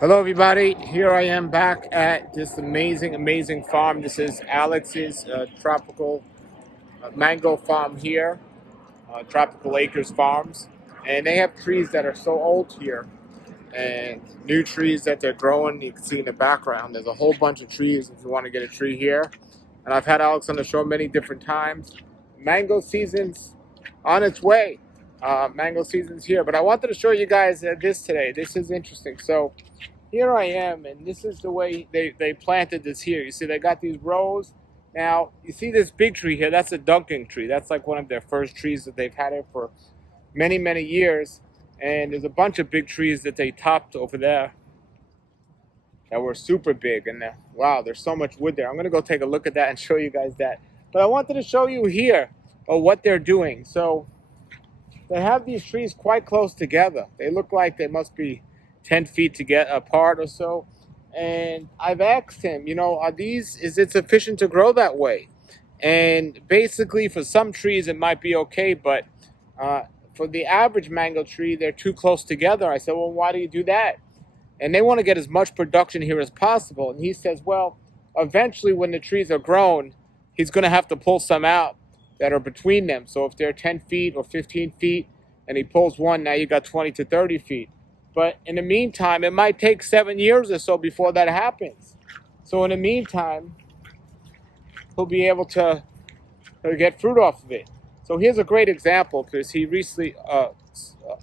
Hello, everybody. Here I am back at this amazing farm. This is Alex's tropical mango farm here, Tropical Acres Farms. And they have trees that are so old here and new trees that they're growing. You can see in the background, there's a whole bunch of trees if you want to get a tree here. And I've had Alex on the show many different times. Mango season's on its way. Mango season's here. But I wanted to show you guys this today. This is interesting. So here I am, and this is the way they planted this here. You see, they got these rows. Now, you see this big tree here, that's a Duncan tree. That's like one of their first trees that they've had it for many years. And there's a bunch of big trees that they topped over there that were super big. And wow, there's so much wood there. I'm going to go take a look at that and show you guys that. But I wanted to show you here what they're doing. So they have these trees quite close together. They look like they must be 10 feet to get apart or so. And I've asked him, is it sufficient to grow that way? And basically for some trees it might be okay, but for the average mango tree, they're too close together. I said, well, why do you do that? And they want to get as much production here as possible. And he says, well, eventually when the trees are grown, he's going to have to pull some out that are between them. So if they're 10 feet or 15 feet and he pulls one, now you got 20 to 30 feet. But in the meantime, it might take 7 years or so before that happens. So in the meantime, he'll be able to get fruit off of it. So here's a great example, because he recently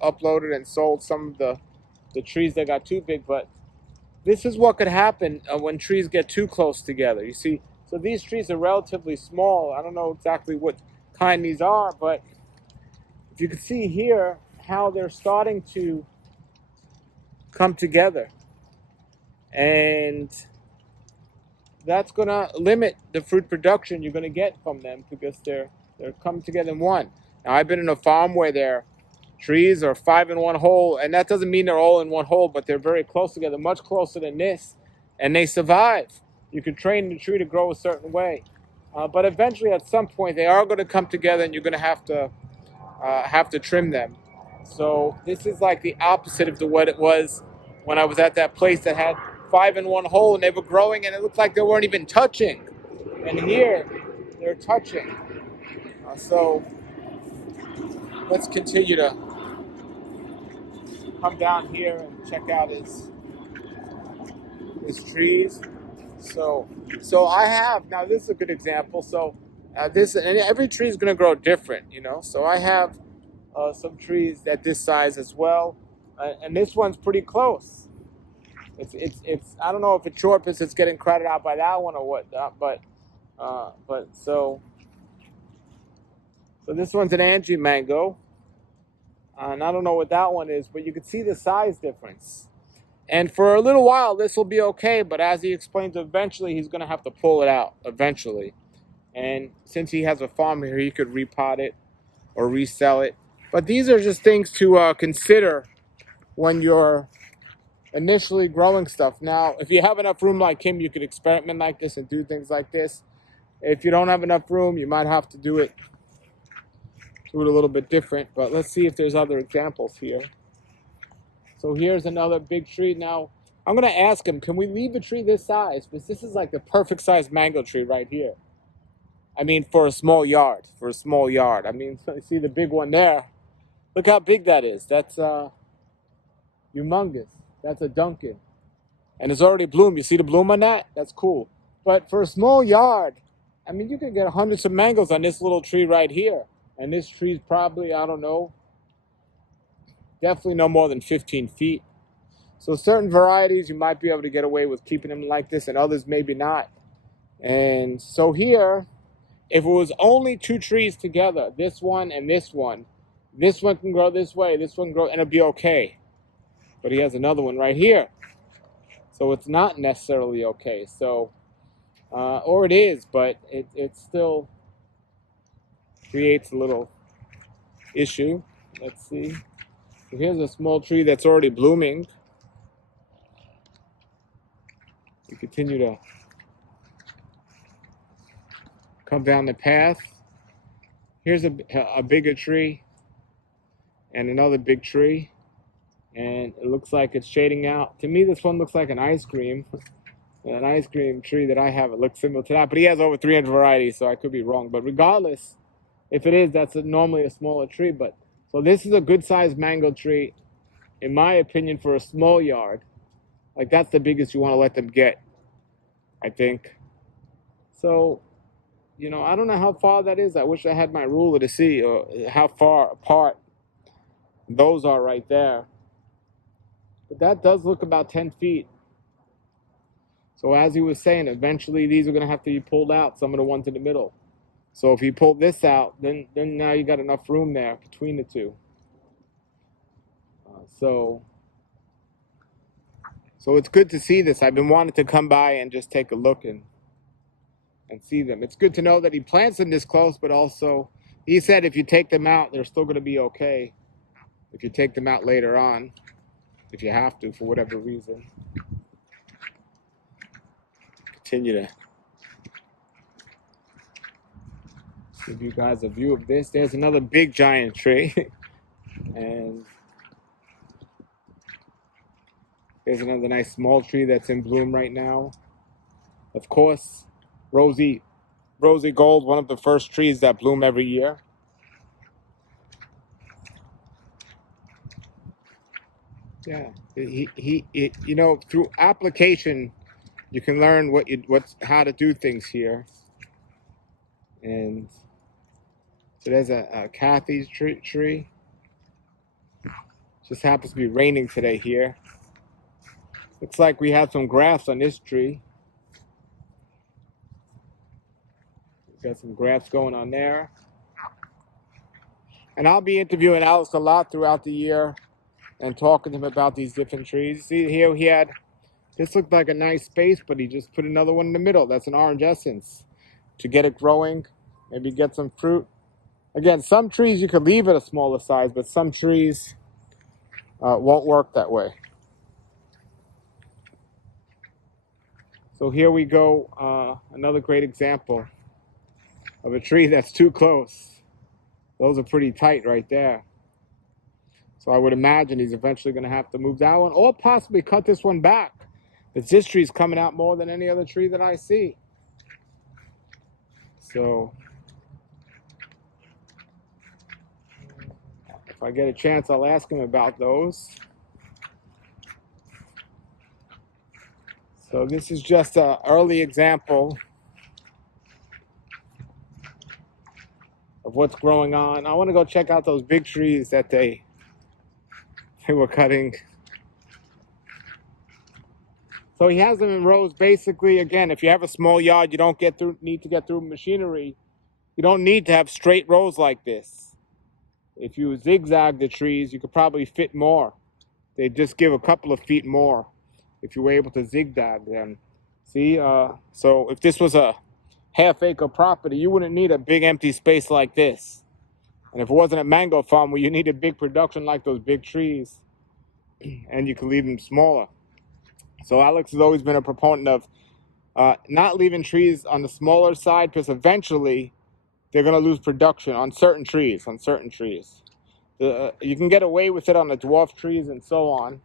uploaded and sold some of the trees that got too big. But this is what could happen when trees get too close together. You see, so these trees are relatively small. I don't know exactly what kind these are, but if you can see here how they're starting to come together, and that's going to limit the fruit production you're going to get from them, because they're coming together in one. Now, I've been in a farm where their trees are 5 in one hole, and that doesn't mean they're all in one hole, but they're very close together, much closer than this, and they survive. You can train the tree to grow a certain way, but eventually at some point they are going to come together, and you're going to have to trim them. So this is like the opposite of what it was when I was at that place that had 5 in one hole, and they were growing and it looked like they weren't even touching. And here they're touching. So let's continue to come down here and check out his trees. So I have, now this is a good example. So this, and every tree is going to grow different, So I have some trees at this size as well, and this one's pretty close. It's I don't know if it's short because it's getting crowded out by that one or what, but so this one's an Angie mango, and I don't know what that one is, but you can see the size difference. And for a little while this will be okay, but as he explains, eventually he's going to have to pull it out eventually. And since he has a farm here, he could repot it or resell it. But these are just things to consider when you're initially growing stuff. Now, if you have enough room like him, you could experiment like this and do things like this. If you don't have enough room, you might have to do it a little bit different. But let's see if there's other examples here. So here's another big tree. Now, I'm going to ask him, can we leave a tree this size? Because this is like the perfect size mango tree right here. I mean, for a small yard. I mean, so you see the big one there. Look how big that is. That's humongous. That's a Duncan. And it's already bloomed. You see the bloom on that? That's cool. But for a small yard, I mean, you can get hundreds of mangoes on this little tree right here. And this tree's probably, I don't know, definitely no more than 15 feet. So certain varieties, you might be able to get away with keeping them like this, and others maybe not. And so here, if it was only 2 trees together, this one and this one can grow this way, this one can grow, and it'll be okay. But he has another one right here. So it's not necessarily okay. So, or it is, but it still creates a little issue. Let's see. So here's a small tree that's already blooming. We continue to come down the path. Here's a bigger tree and another big tree. and it looks like it's shading out. To me, this one looks like an ice cream tree that I have. It looks similar to that, but he has over 300 varieties, so I could be wrong. But regardless, if it is, that's normally a smaller tree. But so this is a good sized mango tree, in my opinion, for a small yard. Like, that's the biggest you want to let them get, I think. So, you know, I don't know how far that is. I wish I had my ruler to see how far apart those are right there. But that does look about 10 feet. So as he was saying, eventually these are going to have to be pulled out, some of the ones in the middle. So if you pull this out, then now you got enough room there between the two. So it's good to see this. I've been wanting to come by and just take a look and see them. It's good to know that he plants them this close, but also he said if you take them out, they're still going to be okay. If you take them out later on, if you have to, for whatever reason. Continue to give you guys a view of this. There's another big giant tree. And there's another nice small tree that's in bloom right now. Of course, Rosy Gold, one of the first trees that bloom every year. Yeah, you know, through application, you can learn how to do things here. And so there's a Kathy's tree. Just happens to be raining today here. Looks like we have some grafts on this tree. We've got some grafts going on there. And I'll be interviewing Alex a lot throughout the year and talking to him about these different trees. See here this looked like a nice space, but he just put another one in the middle. That's an orange essence to get it growing, maybe get some fruit. Again, some trees you could leave at a smaller size, but some trees won't work that way. So here we go, another great example of a tree that's too close. Those are pretty tight right there. So I would imagine he's eventually going to have to move that one or possibly cut this one back. Because this tree's coming out more than any other tree that I see. So if I get a chance, I'll ask him about those. So this is just an early example of what's growing on. I want to go check out those big trees that they were cutting. So he has them in rows. Basically, again, if you have a small yard, you don't need to get through machinery. You don't need to have straight rows like this. If you zigzag the trees, you could probably fit more. They just give a couple of feet more if you were able to zigzag them. See, so if this was a half-acre property, you wouldn't need a big empty space like this. And if it wasn't a mango farm where you need a big production like those big trees, and you can leave them smaller. So Alex has always been a proponent of not leaving trees on the smaller side, because eventually they're going to lose production on certain trees. You can get away with it on the dwarf trees and so on.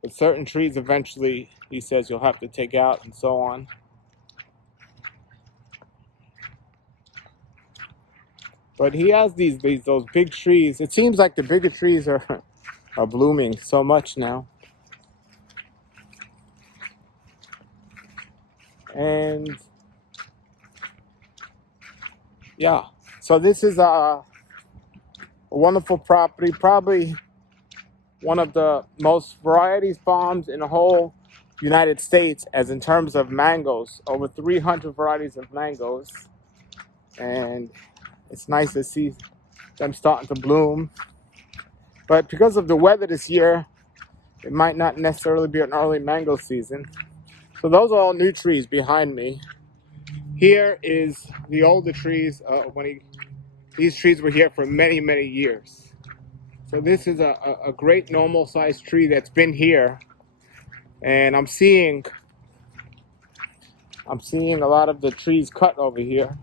But certain trees eventually, he says, you'll have to take out and so on. But he has those big trees. It seems like the bigger trees are blooming so much now. And yeah, so this is a wonderful property, probably one of the most varieties farms in the whole United States, as in terms of mangoes, over 300 varieties of mangoes. And it's nice to see them starting to bloom. But because of the weather this year, it might not necessarily be an early mango season. So those are all new trees behind me. Here is the older trees. These trees were here for many, many years. So this is a great normal sized tree that's been here. And I'm seeing a lot of the trees cut over here.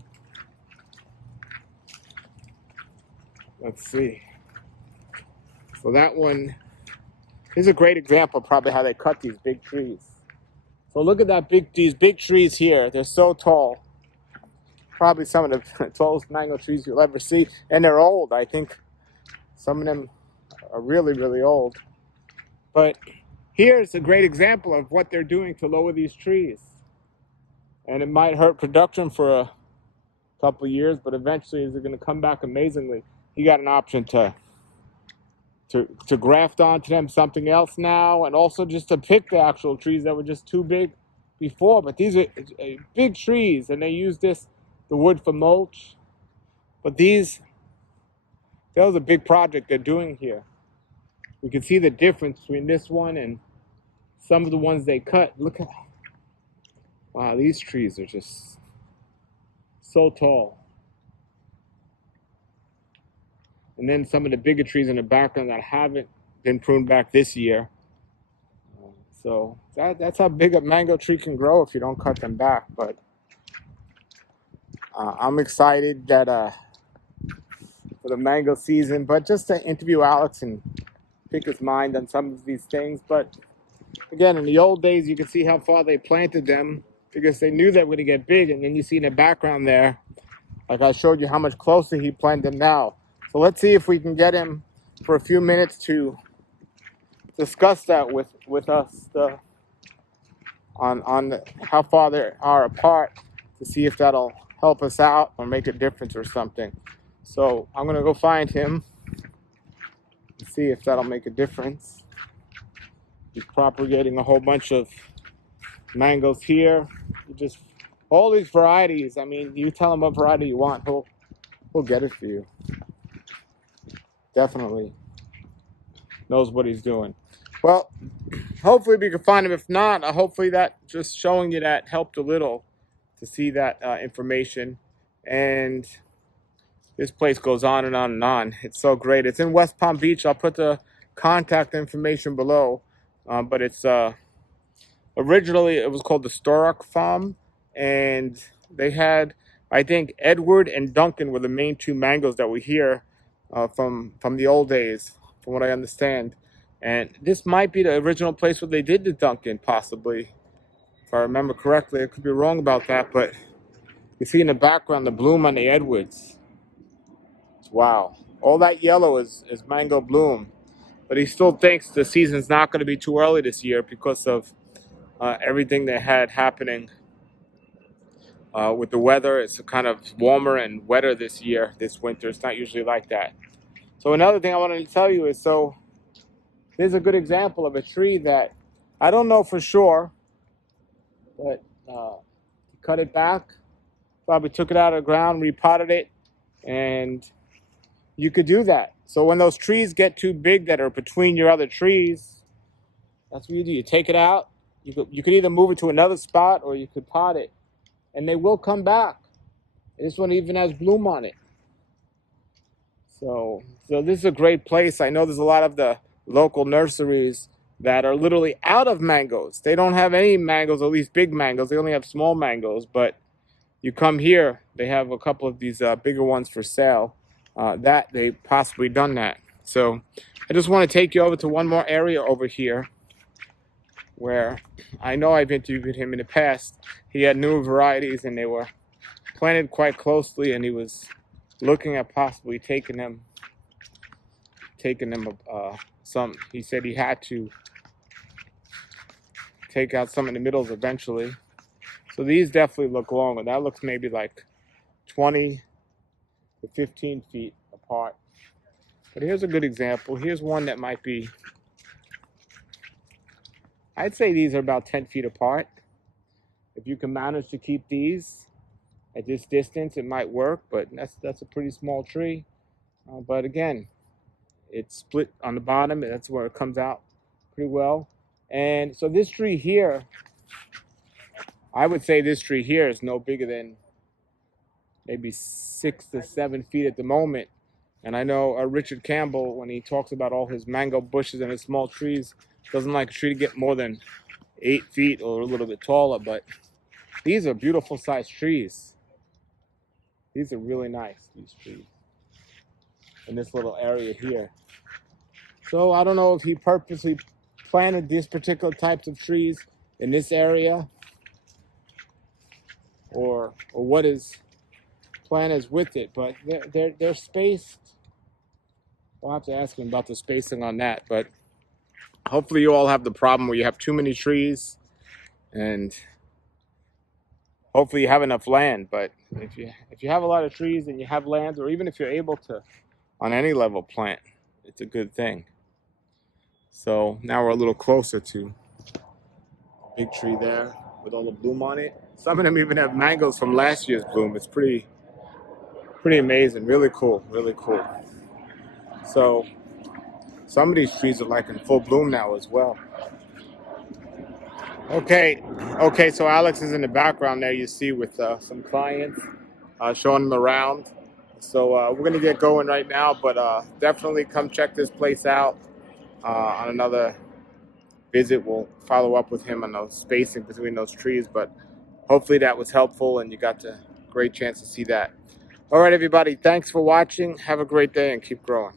Let's see. So that one Here's a great example of probably how they cut these big trees. So look at these big trees here. They're so tall. Probably some of the tallest mango trees you'll ever see. And they're old. I think some of them are really, really old. But here's a great example of what they're doing to lower these trees. And it might hurt production for a couple of years, but eventually they're going to come back amazingly. You got an option to graft onto them something else now, and also just to pick the actual trees that were just too big before. But these are big trees, and they use the wood for mulch. But that was a big project they're doing here. We can see the difference between this one and some of the ones they cut. Look at, wow, these trees are just so tall. And then some of the bigger trees in the background that haven't been pruned back this year. So that's how big a mango tree can grow if you don't cut them back. But I'm excited that for the mango season, but just to interview Alex and pick his mind on some of these things. But again, in the old days, you can see how far they planted them because they knew they were going to get big. And then you see in the background there, like I showed you how much closer he planted them now. So let's see if we can get him for a few minutes to discuss that with us on how far they are apart, to see if that'll help us out or make a difference or something. So I'm going to go find him and see if that'll make a difference. He's propagating a whole bunch of mangoes here. Just all these varieties. I mean, you tell him what variety you want, he'll get it for you. Definitely knows what he's doing. Well, hopefully we can find him. If not, hopefully that just showing you that helped a little to see that information. And this place goes on and on and on. It's so great. It's in West Palm Beach. I'll put the contact information below. But it's originally it was called the Storrock Farm, and they had, I think, Edward and Duncan were the main two mangoes that were here from the old days, from what I understand. And this might be the original place where they did the Duncan, possibly, if I remember correctly. I could be wrong about that, but you see in the background the bloom on the Edwards. Wow, all that yellow is mango bloom. But he still thinks the season's not going to be too early this year because of everything they had happening with the weather. It's kind of warmer and wetter this winter. It's not usually like that. So another thing I wanted to tell you is, so here's a good example of a tree that I don't know for sure, but cut it back, probably took it out of the ground, repotted it, and you could do that. So when those trees get too big that are between your other trees, that's what you do. You take it out. You could either move it to another spot or you could pot it, and they will come back. This one even has bloom on it. So this is a great place. I know there's a lot of the local nurseries that are literally out of mangoes. They don't have any mangoes, at least big mangoes. They only have small mangoes. But you come here, they have a couple of these bigger ones for sale. That they possibly done that. So I just want to take you over to one more area over here where I know I've interviewed him in the past. He had newer varieties and they were planted quite closely, and he was looking at possibly taking them some. He said he had to take out some in the middles eventually. So these definitely look longer. That looks maybe like 20 to 15 feet apart. But here's a good example. Here's one that might be, I'd say these are about 10 feet apart. If you can manage to keep these at this distance, it might work, but that's a pretty small tree. But again, it's split on the bottom, and that's where it comes out pretty well. And so this tree here, I would say this tree here is no bigger than maybe 6 to 7 feet at the moment. And I know Richard Campbell, when he talks about all his mango bushes and his small trees, doesn't like a tree to get more than 8 feet or a little bit taller. But these are beautiful sized trees. These are really nice, these trees, in this little area here. So I don't know if he purposely planted these particular types of trees in this area, or what his plan is with it, but they're spaced. We'll have to ask him about the spacing on that, but hopefully you all have the problem where you have too many trees, and hopefully you have enough land. But if you have a lot of trees and you have land, or even if you're able to on any level plant, it's a good thing. So now we're a little closer to a big tree there with all the bloom on it. Some of them even have mangoes from last year's bloom. It's pretty amazing. Really cool, really cool. So some of these trees are like in full bloom now as well. Okay, so Alex is in the background there, you see, with some clients, showing them around. So we're gonna get going right now, but definitely come check this place out. On another visit, we'll follow up with him on those spacing between those trees, but hopefully that was helpful and you got a great chance to see that. All right, everybody, thanks for watching. Have a great day and keep growing.